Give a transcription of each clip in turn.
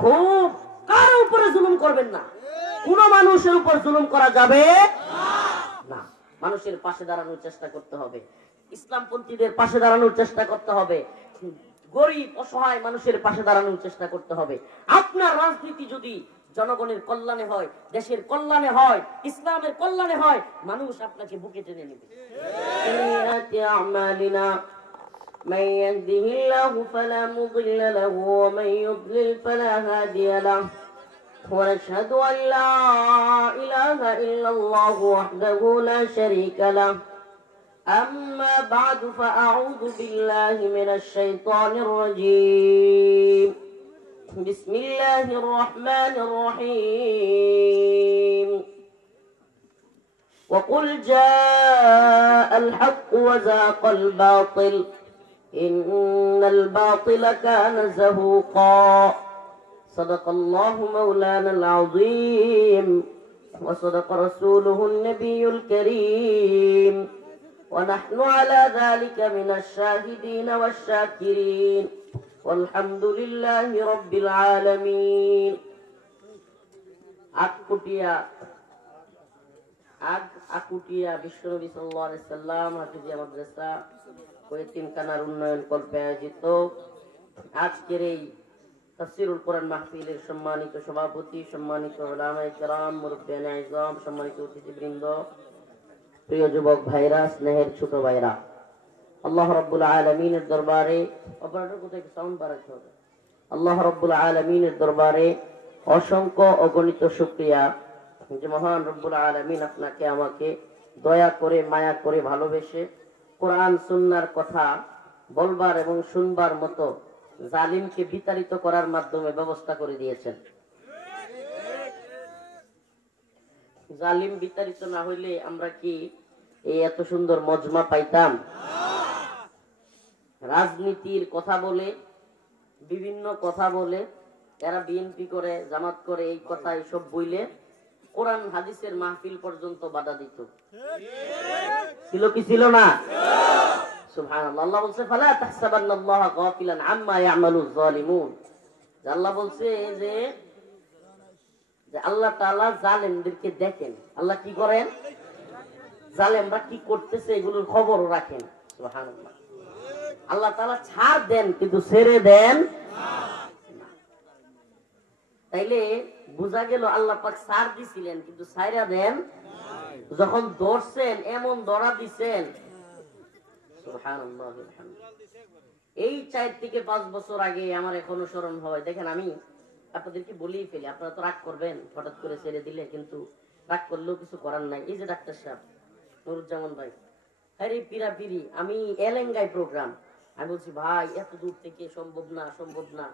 খুব কারো উপরে জুলুম করবেন না, কোন মানুষের উপর জুলুম করা যাবে না। মানুষের পাশে দাঁড়ানোর চেষ্টা করতে হবে, ইসলামপন্থীদের পাশে দাঁড়ানোর চেষ্টা করতে হবে, গরিব অসহায় মানুষের পাশে দাঁড়ানোর চেষ্টা করতে হবে। আপনার রাজনীতি যদি জনগণের কল্যাণে হয়, দেশের কল্যাণে হয়, ইসলামের কল্যাণে হয়, মানুষ আপনাকে বুকে টেনে নেবে। من يهده الله فلا مضل له ومن يضلل فلا هادي له ونشهد أن لا إله إلا الله وحده لا شريك له أما بعد فأعوذ بالله من الشيطان الرجيم بسم الله الرحمن الرحيم وقل جاء الحق وزاق الباطل إن الباطل كان زهوقا صدق الله مولانا العظيم وصدق رسوله النبي الكريم ونحن على ذلك من الشاهدين والشاكرين والحمد لله رب العالمين আকুটিয়া বিশ্বনবী সাল্লাল্লাহু আলাইহি সাল্লাম হাফিজিয়া মাদ্রাসা ও এতিমখানার উন্নয়ন কল্পে আয়োজিত আজকের এই তাফসীরুল কোরআন মাহফিলের সম্মানিত সভাপতি, সম্মানিত উলামায়ে কেরাম, মুরব্বিয়ানে আযম, সম্মানিত অতিথিবৃন্দ, প্রিয় যুবক ভাইরা, স্নেহের ছোট ভাইরা, আল্লাহ রাব্বুল আলামিনের দরবারে অপারেটর কোথায় সাউন্ড বাড়াতে হবে। আল্লাহ রাব্বুল আলামিনের দরবারে অসংখ্য অগণিত শুকরিয়া যে মহান রব্বুল আলামিন আপনাকে আমাকে দয়া করে, মায়া করে, ভালোবেসে কোরআন সুন্নাহর কথা বলবার এবং শুনবার মতো জালিমকে বিতাড়িত করার মাধ্যমে ব্যবস্থা করে দিয়েছেন। জালিম বিতাড়িত না হইলে আমরা কি এই এত সুন্দর মজমা পাইতাম? রাজনীতির কথা বলে, বিভিন্ন কথা বলে, এরা বিএনপি করে, জামাত করে, এই কথা এইসব বইলে কোরআন হাদিসের মাহফিল পর্যন্ত বাধা দিত। ছিল কি ছিল না? সুবহানাল্লাহ। আল্লাহ বলছে ফালা তাহসাবান্নাল্লাহা গাফিলান আম্মা ইয়ামালুজ জালিমুন। আল্লাহ বলছে যে আল্লাহ তাআলা জালেমদেরকে দেখেন। আল্লাহ কি করেন? জালেমরা কি করতেছে এগুলোর খবরও রাখেন। সুবহানাল্লাহ। আল্লাহ তাআলা ছাড় দেন কিন্তু ছেড়ে দেন না। তাইলে বুঝা গেল আল্লাহ পাক ছাড় দিছিলেন কিন্তু ছাইরা দেন। যখন ধরছেন এমন ধরা দিছেন, সুবহানাল্লাহ। এই 4 থেকে 5 বছর আগে আমার এখনো স্মরণ হয়। দেখেন, আমি আপনাদেরকে বলেই ফেলি, আপনারা তো রাগ করবেন হঠাৎ করে ছেড়ে দিলে, কিন্তু রাগ করলেও কিছু করার নাই। এই যে ডাক্তার সাহেব নুরুজ্জামান ভাই, আরে পিরাপিরি, আমি এলেঙ্গাই প্রোগ্রাম, আমি বলছি ভাই এত দূর থেকে সম্ভব না, সম্ভব না।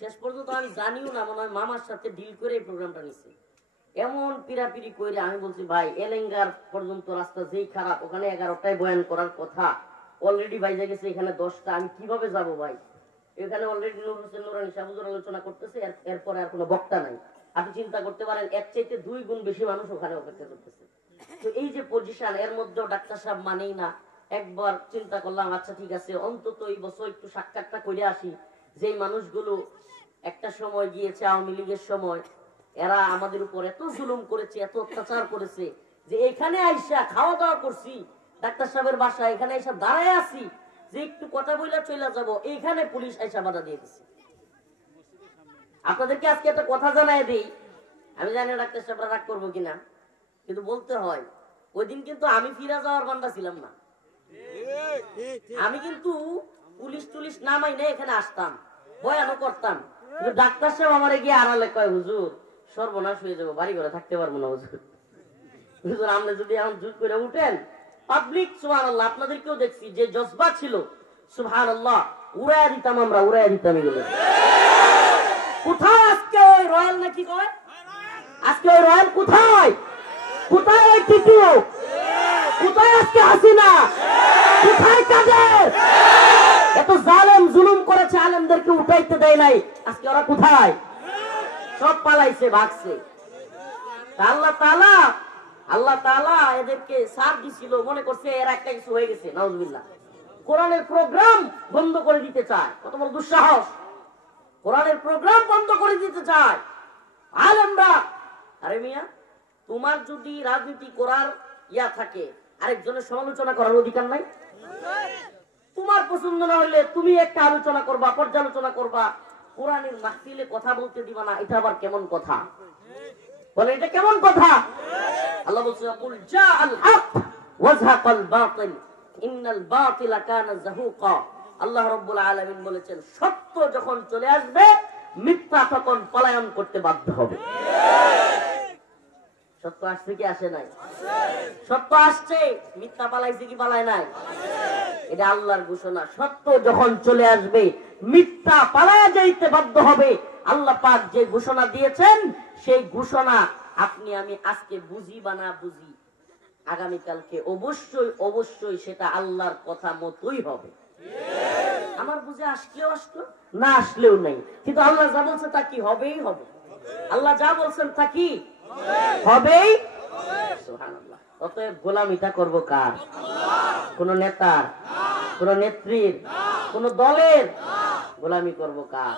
শেষ পর্যন্ত আমি জানিও না, মনে হয় মামার সাথে ডিল করে এই প্রোগ্রামটা নিছি। এমন পিরাপিরি করে আমি বলছি ভাই এলেঙ্গার পর্যন্ত রাস্তা যেই খারাপ, ওখানে 11টায় বয়ান করার কথা, অলরেডি বাইজে গেছে এখানে 10টা, আমি কিভাবে যাব ভাই? এখানে অলরেডি নূর হোসেন নুরানী সাহুজুর আলোচনা করতেছে, এরপরে আর কোনো বক্তা নাই। আপনি চিন্তা করতে পারেন এর চাইতে 2 গুণ বেশি মানুষ ওখানে অপেক্ষা করতেছে। তো এই যে পজিশন, এর মধ্যেও ডাক্তার সাহেব মানেই না। একবার চিন্তা করলাম, আচ্ছা ঠিক আছে, অন্তত এই বছর একটু সাক্ষাৎটা করে আসি। যেই মানুষগুলো একটা সময় গিয়েছে আওয়ামী লীগের সময়, এরা আমাদের উপর এত জুলুম করেছে, এত অত্যাচার করেছে, যে এখানে আইসা খাওয়া দাওয়া করছি ডাক্তার সাহেবের বাসায়, এখানে আইসা দাঁড়ায় আছি যে একটু কথা বইলা চলে যাব, এইখানে পুলিশ আইসা বাধা দিয়ে দিচ্ছে। আপনাদেরকে আজকে একটা কথা জানাই দেই, আমি জানি ডাক্তার সাহেবরা রাগ করবো কিনা, কিন্তু বলতে হয়। ওই দিন কিন্তু আমি ফিরা যাওয়ার বান্দা ছিলাম না। আমি কিন্তু পুলিশ টুলিশ নামাই না, এখানে আসতাম, বয়ানও করতাম। কিন্তু ডাক্তার সাহেব আমার গিয়ে আড়ালে কয়, হুজুর সর্বনাশ হয়ে যাবো, বাড়ি ঘরে থাকতে পারবো না হুজুর। হুজুর আপনি যদি এখন জুট করে উঠেন, পাবলিক সুবহানাল্লাহ, আপনাদেরকেও দেখছি যে জজবা ছিল, সুবহানাল্লাহ, উড়াইয়া দিতাম, আমরা উড়াইয়া দিতাম এগুলো। কোথায় আজকে ওই রয়্যাল নাকি কয়? আজকে ওই রয়্যাল কোথায়? কোথায় ওই টিটু? কোথায় আজকে হাসিনা? কোথায় কাদের? এত জালেম জুলুম করেছে, আলেমদেরকে উঠাইতে দেয় নাই, আজকে ওরা কোথায়? সব পালাইছে, ভাগছে। আল্লাহ তাআলা এদেরকে সার দিছিল, মনে করছে এর একটা কিছু হয়ে গেছে, নাউজুবিল্লাহ। কোরআনের প্রোগ্রাম বন্ধ করে দিতে চায়, কত বড় দুঃসাহস! কোরআনের প্রোগ্রাম বন্ধ করে দিতে চায় আলেমরা। আরে মিয়া, তোমার যদি রাজনীতি করার ইয়া থাকে, আরেকজনের সমালোচনা করার অধিকার নাই? তোমার পছন্দ না হইলে তুমি একটা আলোচনা করবা, পর্যালোচনা করবা, কোরআনের মাহফিলে কথা বলতে দিবা না, এটা আবার কেমন কথা? বলে এটা কেমন কথা? আল্লাহ বলছে কুল জাআল হক ওয়া যাহাকাল বাতিল ইন্নাল বাতিলা কানা যাহুকা। আল্লাহ রাব্বুল আলামিন বলেছেন, সত্য যখন চলে আসবে মিথ্যা তখন পলায়ন করতে বাধ্য হবে। সত্য আসছে কি আসে নাই? সত্য আসছে, মিথ্যা পালাইছে কি পালায় নাই? এটা আল্লাহর ঘোষণা। সত্য যখন চলে আসবে মিথ্যা পালায়া যাইতে বাধ্য হবে। আল্লাহ পাক যে ঘোষণা দিয়েছেন, সেই ঘোষণা আপনি আমি আজকে বুঝি বা না বুঝি, আগামীকালকে অবশ্যই অবশ্যই সেটা আল্লাহর কথা মতোই হবে। আমার বুঝে আসলেও আসলো, না আসলেও নেই, কিন্তু আল্লাহ যা বলছে তা কি হবেই হবে। আল্লাহ যা বলছেন তা কি হবেই। সুবহানাল্লাহ। অতএব গোলামিটা করব কার? কোন নেতার, কোন নেত্রীর, কোন দলের গোলামি করব কার?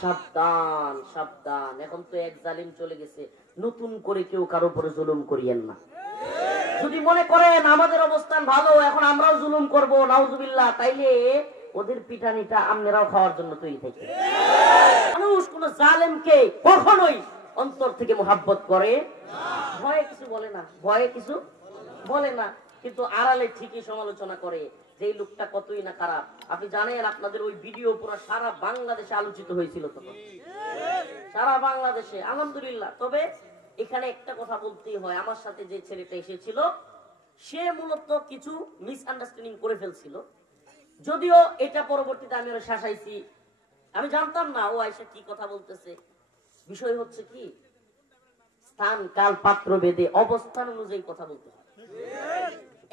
সাবধান সাবধান। এখন তো এক জালিম চলে গেছে, নতুন করে কেউ কারো উপরে জুলুম করিয়েন না। যদি মনে করেন আমাদের অবস্থান ভালো, এখন আমরাও জুলুম করব, নাউজুবিল্লাহ, তাইলে ওদের পিটানিটা আপনারাও খাওয়ার জন্য তৈরি থাকে। মানুষ কোন জালেমকে কখনোই অন্তর থেকে মোহাব্বত করে ভয়ে কিছু বলে না, ভয়ে কিছু বলে না, কিন্তু আড়ালে ঠিকই সমালোচনা করে যে এই লোকটা কতই না খারাপ। আপনি জানেন, আপনাদের ওই ভিডিও পুরো সারা বাংলাদেশে আলোচিত হয়েছিল তখন, সারা বাংলাদেশে, আলহামদুলিল্লাহ। তবে এখানে একটা কথা বলতেই হয়, আমার সাথে যে ছেলেটা এসেছিল সে মূলত কিছু মিসআন্ডারস্ট্যান্ডিং করে ফেলছিল, যদিও এটা পরবর্তীতে আমি ওরা শাসাইছি। আমি জানতাম না ও আয়সা কি কথা বলতেছে। বিষয় হচ্ছে কি, স্থান কাল পাত্র ভেদে অবস্থান অনুযায়ী কথা বলতে হয়।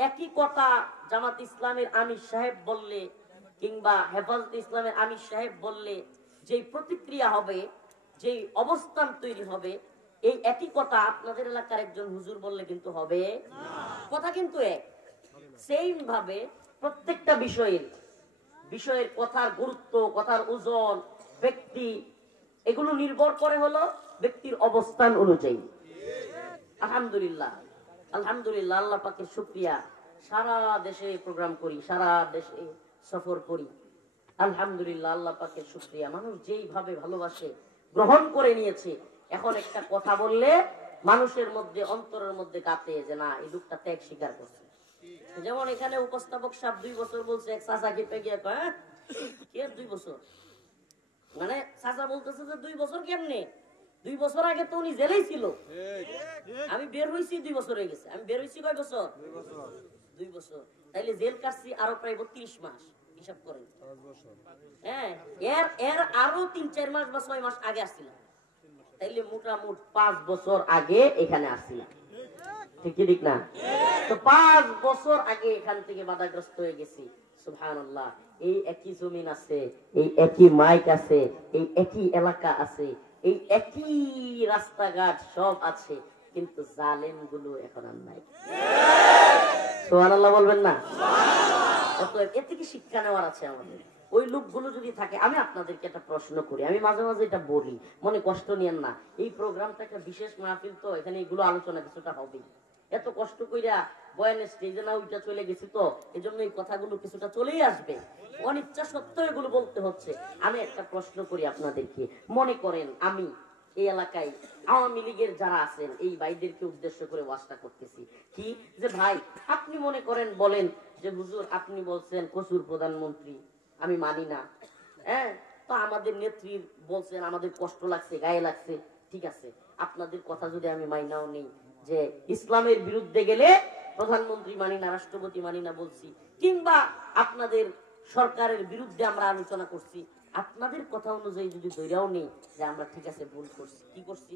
একই কথা জামাত ইসলামের আমির সাহেব বললে কিংবা হেফাজত ইসলামের আমির সাহেব বললে যে প্রতিক্রিয়া হবে, যে অবস্থান তৈরি হবে, এই একই কথা আপনাদের এলাকার একজন হুজুর বললে কিন্তু হবে কথা কিন্তু এক। সেম ভাবে প্রত্যেকটা বিষয়ের কথার গুরুত্ব, কথার ওজন, ব্যক্তি, এগুলো নির্ভর করে হলো ব্যক্তির অবস্থান অনুযায়ী। আলহামদুলিল্লাহ আলহামদুলিল্লাহ, আল্লাহ পাকের শুকরিয়া, সারা দেশে প্রোগ্রাম করি, সারা দেশে সফর করি, আলহামদুলিল্লাহ আল্লাহ পাকের শুকরিয়া। মানুষ যেইভাবে ভালোবাসে, গ্রহণ করে নিয়েছে। এখন একটা কথা বললে মানুষের মধ্যে, অন্তরের মধ্যে কাঁপে যে না, এই লোকটা ত্যাগ স্বীকার করছে। যেমন এখানে উপস্থাপক সাহেব 2 বছর বলছে, এক চাচা কেটে গিয়ে কয় কে 2 বছর, মানে চাচা বলতেছে যে 2 বছর কেমনে? 2 বছর আগে তো উনি জেলেই ছিল, আমি বের হইছি 2 বছর হয়ে গেছে। আমি বের হইছি কয় বছর? 2 বছর। তাইলে জেল কাটছি আরো প্রায় 32 মাস, হিসাব করেন। হ্যাঁ, এর আরো 3-4 মাস বা 6 মাস আগে আসছিলাম, তাইলে মোটামুটি 5 বছর আগে এখানে আসছিলাম, ঠিক কি ঠিক না? তো 5 বছর আগে এখান থেকে বাধাগ্রস্ত হয়ে গেছি। সুবহানাল্লাহ। এই একই জমিন আছে, এই একই মাইক আছে, এই একই এলাকা আছে, এই একই রাস্তাঘাট সব আছে, কিন্তু জালেম গুলো এখন আর নাই। সুবহানাল্লাহ বলবেন না? অতএব এ থেকে শিক্ষা নেওয়ার আছে আমাদের। ওই লোকগুলো যদি থাকে, আমি আপনাদেরকে একটা প্রশ্ন করি, আমি মাঝে মাঝে এটা বলি, মনে কষ্ট নিয়েন না। এই প্রোগ্রামটা একটা বিশেষ মাহফিল, তো এখানে এগুলো আলোচনা কিছুটা হবে। এত কষ্ট কইরা বয়ানের স্টেজে না উঠা চলে গেছি, তো এজন্য এই কথাগুলো কিছুটা চলেই আসবে, অনিচ্ছা সত্ত্বেও এগুলো বলতে হচ্ছে। আমি একটা প্রশ্ন করি আপনাদেরকে, মনে করেন আমি এই এলাকায় আওয়ামী লীগের যারা আছেন এই ভাইদেরকে উদ্দেশ্য করে ওয়াজটা করতেছি, কি যে ভাই আপনি মনে করেন বলেন যে হুজুর আপনি বলছেন কসুর প্রধানমন্ত্রী, আমি মানি না, হ্যাঁ, তো আমাদের নেত্রী বলছেন আমাদের কষ্ট লাগছে, গায়ে লাগছে, ঠিক আছে, আপনাদের কথা যদি আমি মাইনাও নেই যে ইসলামের বিরুদ্ধে গেলে প্রধানমন্ত্রী মানি না, রাষ্ট্রপতি মানি না বলছি, কিংবা আপনাদের সরকারের বিরুদ্ধে আমরা আলোচনা করছি, আপনাদের কথা অনুযায়ী যদি ধৈর্যও নেই যে আমরা ঠিক আছে ভুল করছি, কি করছি,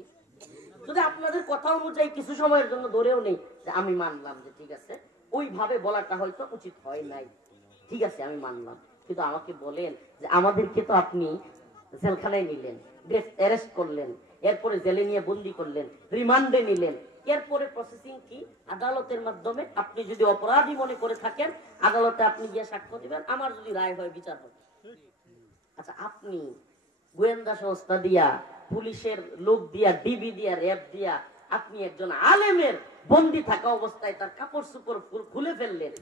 যদি আপনাদের কথা অনুযায়ী কিছু সময়ের জন্য ধরেও নেই যে আমি মানলাম যে ঠিক আছে, ওইভাবে বলাটা হয়তো উচিত হয় নাই, ঠিক আছে আমি মানলাম, কিন্তু আমাকে বলেন যে আমাদেরকে তো আপনি জেলখানায় নিলেন, অ্যারেস্ট করলেন, এরপরে জেলে নিয়ে বন্দি করলেন, রিমান্ডে নিলেন, এরপরে প্রসেসিং কি আদালতের মাধ্যমে আপনি যদি অপরাধী মনে করে থাকেন আদালতে আপনি গিয়ে সাক্ষ্য দিবেন, আমার যদি রায় হয় বিচার হবে। আচ্ছা, আপনি গোয়েন্দা সংস্থা দিয়া, পুলিশের লোক দিয়া, ডিবি দিয়া, র্যাব দিয়া আপনি একজন আলেমের বন্দি থাকা অবস্থায় তার কাপড় চোপড় খুলে ফেললেন।